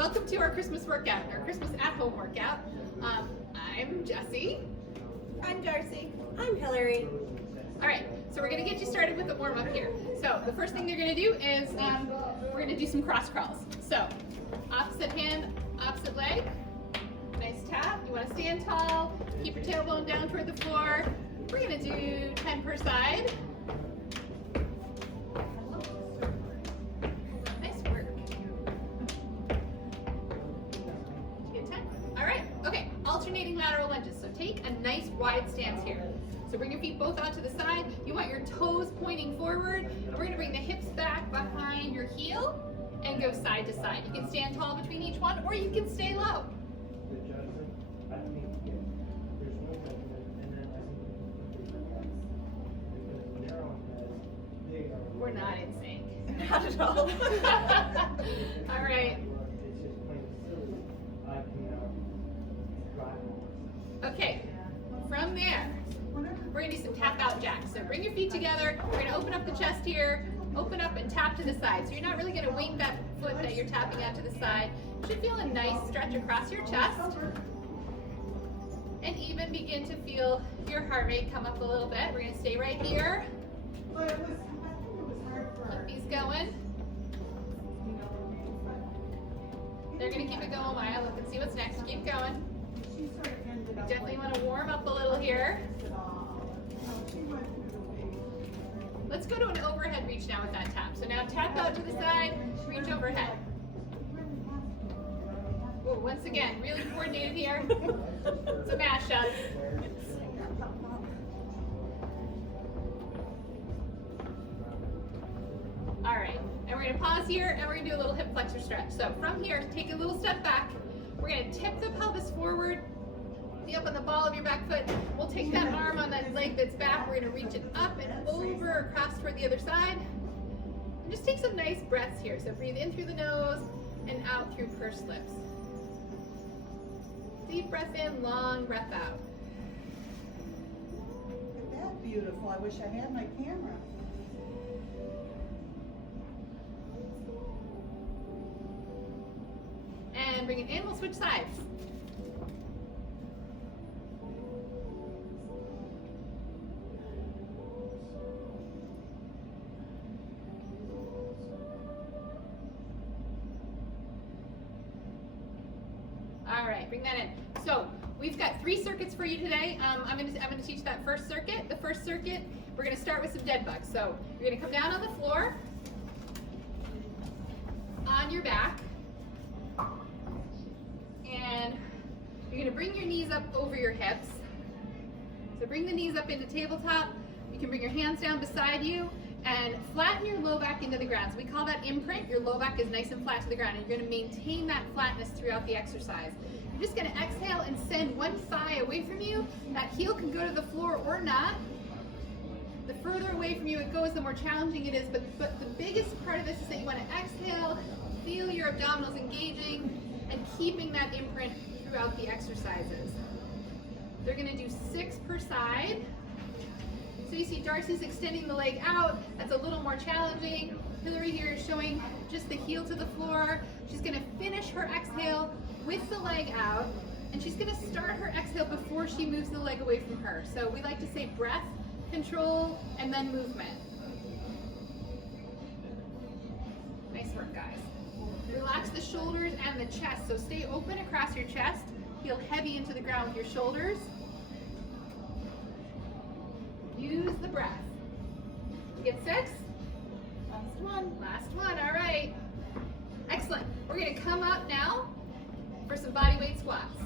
Welcome to our Christmas workout, our Christmas at-home workout. I'm Jessie. I'm Darcy. I'm Hillary. All right, so we're gonna get you started with the warm-up here. So the first thing you're gonna do is we're gonna do some cross crawls. So opposite hand, opposite leg. Nice tap. You wanna stand tall, keep your tailbone down toward the floor. We're gonna do 10 per side. Nice work. Did you get 10? All right, okay, alternating lateral lunges. So take a nice wide stance here. So bring your feet both out to the side. You want your toes pointing forward. We're gonna bring the hips back behind your heel and go side to side. You can stand tall between each one, or you can stay low. We're not in sync. Not at all. All right. Okay, from there, we're gonna do some tap out jacks. So bring your feet together. We're gonna open up the chest here, open up and tap to the side. So you're not really gonna wing that foot that you're tapping out to the side. You should feel a nice stretch across your chest. And even begin to feel your heart rate come up a little bit. We're gonna stay right here. Keep these going. They're gonna keep it going, Maya. Look and see what's next. Keep going. Definitely want to warm up a little here. Let's go to an overhead reach now with that tap. So now tap out to the side, reach overhead. Whoa, once again, really coordinated here. It's a mashup. All right, and we're gonna pause here and we're gonna do a little hip flexor stretch. So from here, take a little step back. We're gonna tip the pelvis forward, knee up on the ball of your back foot. We'll take that arm on that leg that's back. We're gonna reach it up and over, across toward the other side. And just take some nice breaths here. So breathe in through the nose and out through pursed lips. Deep breath in, long breath out. Isn't that beautiful? I wish I had my camera. And bring it in, we'll switch sides. All right, bring that in. So we've got 3 circuits for you today. I'm gonna teach that first circuit. The first circuit, we're gonna start with some dead bugs. So you're gonna come down on the floor, on your back, and you're gonna bring your knees up over your hips. So bring the knees up into tabletop. You can bring your hands down beside you and flatten your low back into the ground. So we call that imprint. Your low back is nice and flat to the ground, and you're gonna maintain that flatness throughout the exercise. You're just gonna exhale and send one thigh away from you. That heel can go to the floor or not. The further away from you it goes, the more challenging it is, but the biggest part of this is that you wanna exhale, feel your abdominals engaging, and keeping that imprint throughout the exercises. They're gonna do 6 per side. So you see Darcy's extending the leg out. That's a little more challenging. Hillary here is showing just the heel to the floor. She's gonna finish her exhale with the leg out, and she's gonna start her exhale before she moves the leg away from her. So we like to say breath, control, and then movement. Nice work, guys. Relax the shoulders and the chest. So stay open across your chest. Feel heavy into the ground with your shoulders. Use the breath. You get 6? Last one. Last one, all right. Excellent. We're gonna come up now for some body weight squats.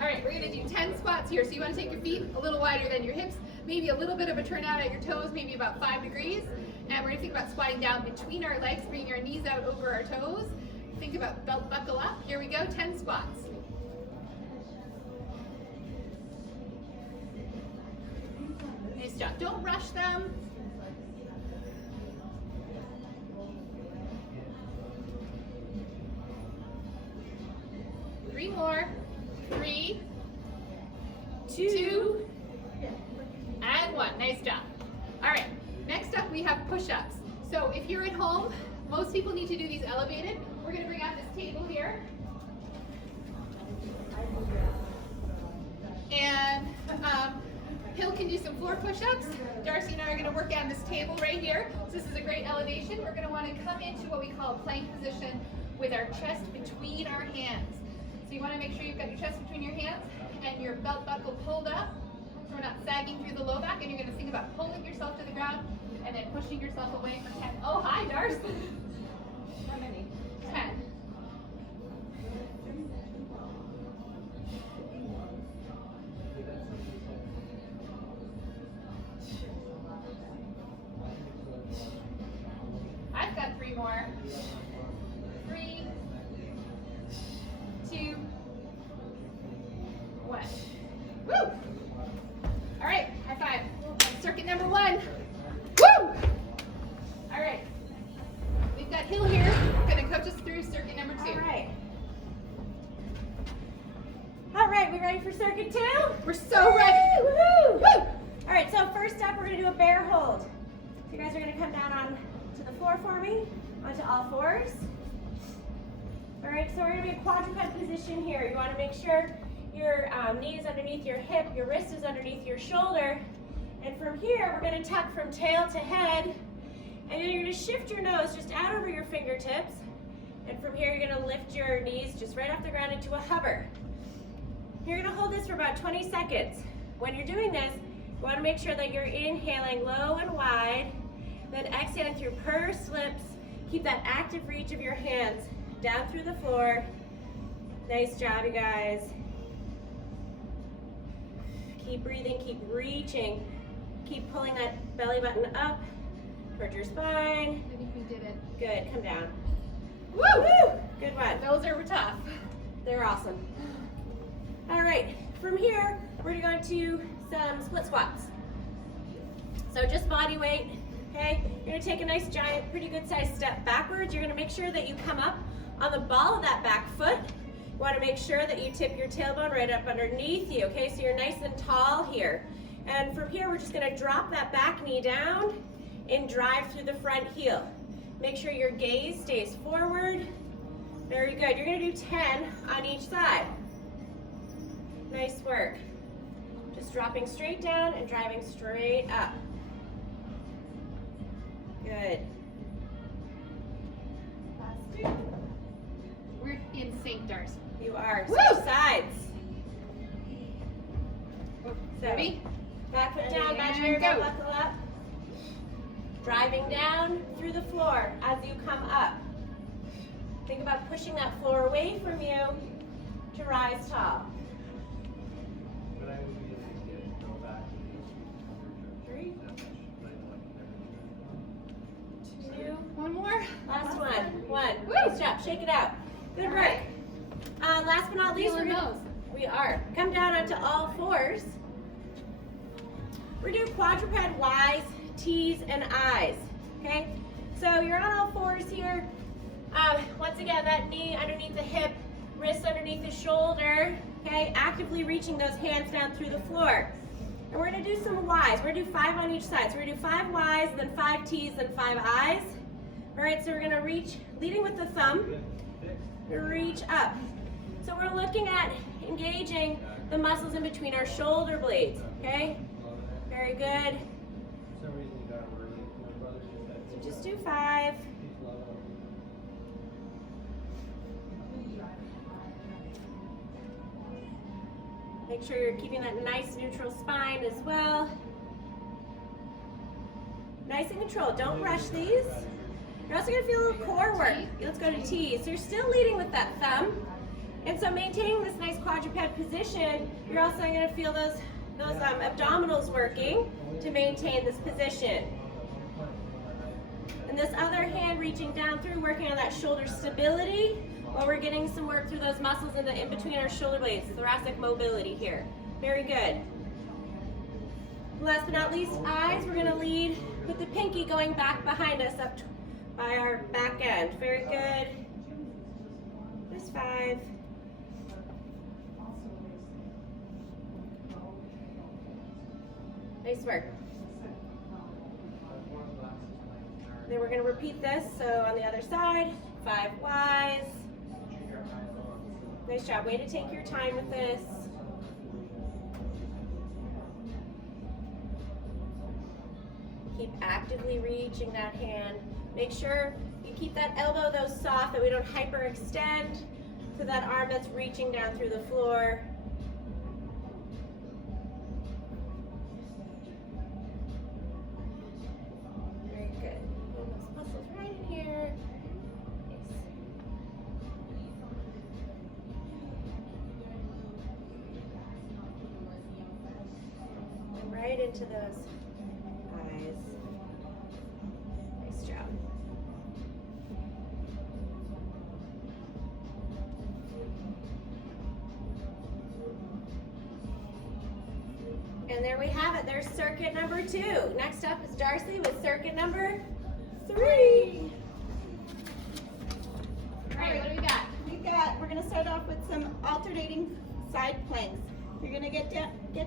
All right, we're gonna do 10 squats here. So you wanna take your feet a little wider than your hips, maybe a little bit of a turnout at your toes, maybe about 5 degrees. And we're gonna think about squatting down between our legs, bringing our knees out over our toes. Think about belt buckle up. Here we go, 10 squats. Nice job. Don't rush them. Three more. 3, 2, and 1. Nice job. All right, next up we have push-ups. So if you're at home, most people need to do these elevated. We're gonna bring out this here. And Hill can do some floor push-ups. Darcy and I are going to work on this table right here. So this is a great elevation. We're going to want to come into what we call a plank position with our chest between our hands. So you want to make sure you've got your chest between your hands and your belt buckle pulled up, so we're not sagging through the low back. And you're going to think about pulling yourself to the ground and then pushing yourself away for 10. Oh, hi, Darcy. How many? 10. I've got 3 more. 3, 2, 1. Woo! All right, high five. Circuit number 1. Woo! All right. We've got Hill here, going to coach us through circuit number 2. All right, we ready for circuit 2? We're so ready. Woohoo! Woo! All right, so first up, we're gonna do a bear hold. So you guys are gonna come down on to the floor for me, onto all fours. All right, so we're gonna be a quadruped position here. You wanna make sure your knee is underneath your hip, your wrist is underneath your shoulder. And from here, we're gonna tuck from tail to head. And then you're gonna shift your nose just out over your fingertips. And from here, you're gonna lift your knees just right off the ground into a hover. You're gonna hold this for about 20 seconds. When you're doing this, you wanna make sure that you're inhaling low and wide, then exhaling through pursed lips. Keep that active reach of your hands down through the floor. Nice job, you guys. Keep breathing, keep reaching. Keep pulling that belly button up towards your spine. I think we did it. Good, come down. Woo! Woo! Good one. Those are tough. They're awesome. All right, from here, we're gonna go to some split squats. So just body weight, okay? You're gonna take a nice giant, pretty good sized step backwards. You're gonna make sure that you come up on the ball of that back foot. You wanna make sure that you tip your tailbone right up underneath you, okay? So you're nice and tall here. And from here, we're just gonna drop that back knee down and drive through the front heel. Make sure your gaze stays forward. Very good. You're gonna do 10 on each side. Nice work. Just dropping straight down and driving straight up. Good. Last 2. We're in sync, Darcy. You are. Woo! Switch sides. So, Ready? back foot down, And match your go. belt buckle up. Driving down through the floor as you come up. Think about pushing that floor away from you to rise tall. 3, 2, 1 more. last one. 1. Woo! Nice job. Shake it out. Good All work. right. Last but not least, Feeling we're gonna, those. we are. Come down onto all fours. We're doing quadruped Ys, Ts, and Is. Okay? So you're on all fours here. Once again, that knee underneath the hip, wrist underneath the shoulder. Okay? Actively reaching those hands down through the floor. And we're gonna do some Ys. We're gonna do 5 on each side. So we're gonna do 5 Ys, then 5 Ts, then 5 Is. All right, so we're gonna reach, leading with the thumb, reach up. So we're looking at engaging the muscles in between our shoulder blades, okay? Very good. So just do 5. Make sure you're keeping that nice neutral spine as well. Nice and controlled. Don't rush these. You're also going to feel a little core work. Let's go to T. So you're still leading with that thumb. And so maintaining this nice quadruped position, you're also going to feel those abdominals working to maintain this position. And this other hand reaching down through, working on that shoulder stability while we're getting some work through those muscles in between our shoulder blades, thoracic mobility here. Very good. Last but not least, eyes, we're going to lead with the pinky going back behind us up by our back end. Very good. Just 5. Nice work. Then we're going to repeat this. So on the other side, 5 Ys, Nice job. Way to take your time with this. Keep actively reaching that hand. Make sure you keep that elbow though soft, that we don't hyperextend to that arm that's reaching down through the floor. Very good. Pull those muscles right in here. Nice. And right into those eyes. Nice job. And there we have it. There's circuit number 2. Next up is Darcy with circuit number 3. All right, what do we got? We're gonna start off with some alternating side planks. You're gonna get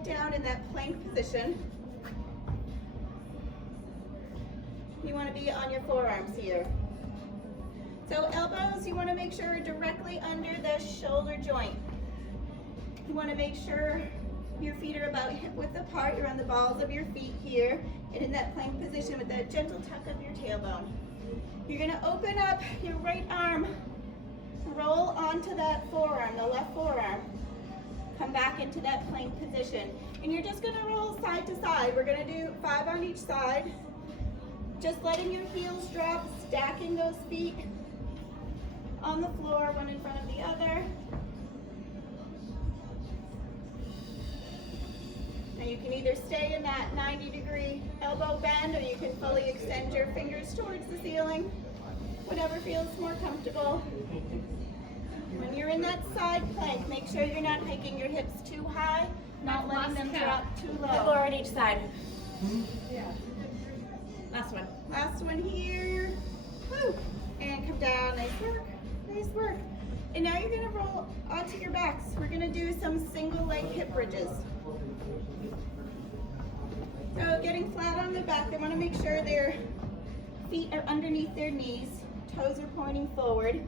down in that plank position. You wanna be on your forearms here. So elbows, you wanna make sure are directly under the shoulder joint. You wanna make sure your feet are about hip width apart. You're on the balls of your feet here and in that plank position with that gentle tuck of your tailbone. You're gonna open up your right arm, roll onto that forearm, the left forearm. Come back into that plank position. And you're just gonna roll side to side. We're gonna do 5 on each side. Just letting your heels drop, stacking those feet on the floor, one in front of the other. And you can either stay in that 90-degree elbow bend or you can fully extend your fingers towards the ceiling. Whatever feels more comfortable. When you're in that side plank, make sure you're not hiking your hips too high, not letting them drop too low. Floor on each side. Last one. Last one here. Woo. And come down. Nice work. Nice work. And now you're going to roll onto your backs. We're going to do some single leg hip bridges. So getting flat on the back, they want to make sure their feet are underneath their knees. Toes are pointing forward.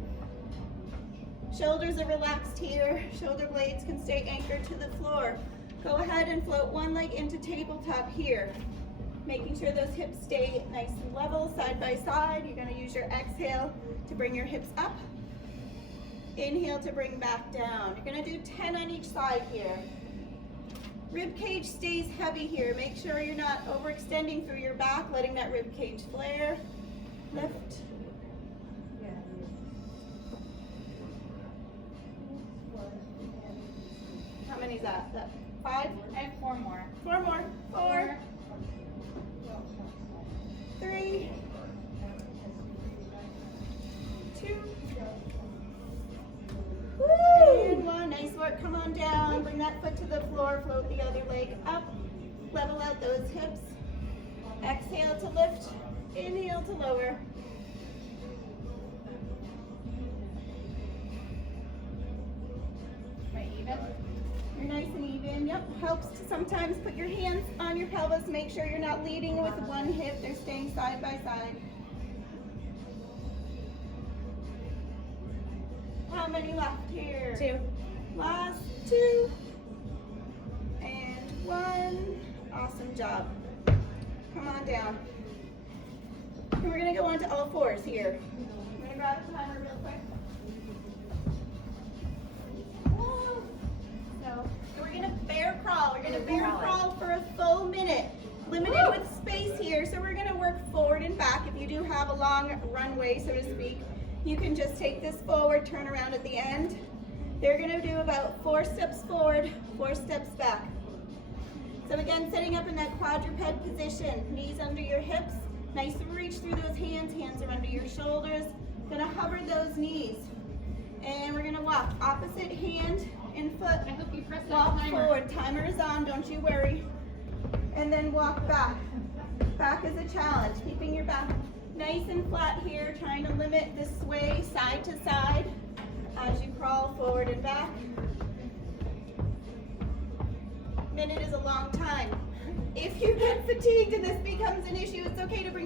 Shoulders are relaxed here. Shoulder blades can stay anchored to the floor. Go ahead and float one leg into tabletop here. Making sure those hips stay nice and level, side by side. You're going to use your exhale to bring your hips up. Inhale to bring back down. You're going to do 10 on each side here. Rib cage stays heavy here. Make sure you're not overextending through your back, letting that rib cage flare. Lift. How many is that? 5? I have 4 more. 4 more. 4. 3. 2. Woo! And 1. Nice work. Come on down. Bring that foot to the floor. Float the other leg up. Level out those hips. Exhale to lift. Inhale to lower. Right, even? You're nice and even. Yep. Helps to sometimes put your hands on your pelvis. Make sure you're not leading with one hip. They're staying side by side. How many left here? 2. Last 2. And 1. Awesome job. Come on down. And we're going to go on to all fours here. I'm going to grab a timer real quick. Whoa. So we're going to bear crawl. We're going to bear crawl for a full minute. Limited with space here, so we're going to work forward and back. If you do have a long runway, so to speak, you can just take this forward, turn around at the end. They're going to do about 4 steps forward, 4 steps back. So again, setting up in that quadruped position, knees under your hips, nice to reach through those hands, hands are under your shoulders. Gonna hover those knees. And we're gonna walk opposite hand and foot. I hope you press that Walk timer. forward, timer is on, don't you worry. And then walk back. Back is a challenge, keeping your back nice and flat here, trying to limit the sway side to side as you crawl forward and back. Minute is a long time. If you get fatigued and this becomes an issue, it's okay to bring the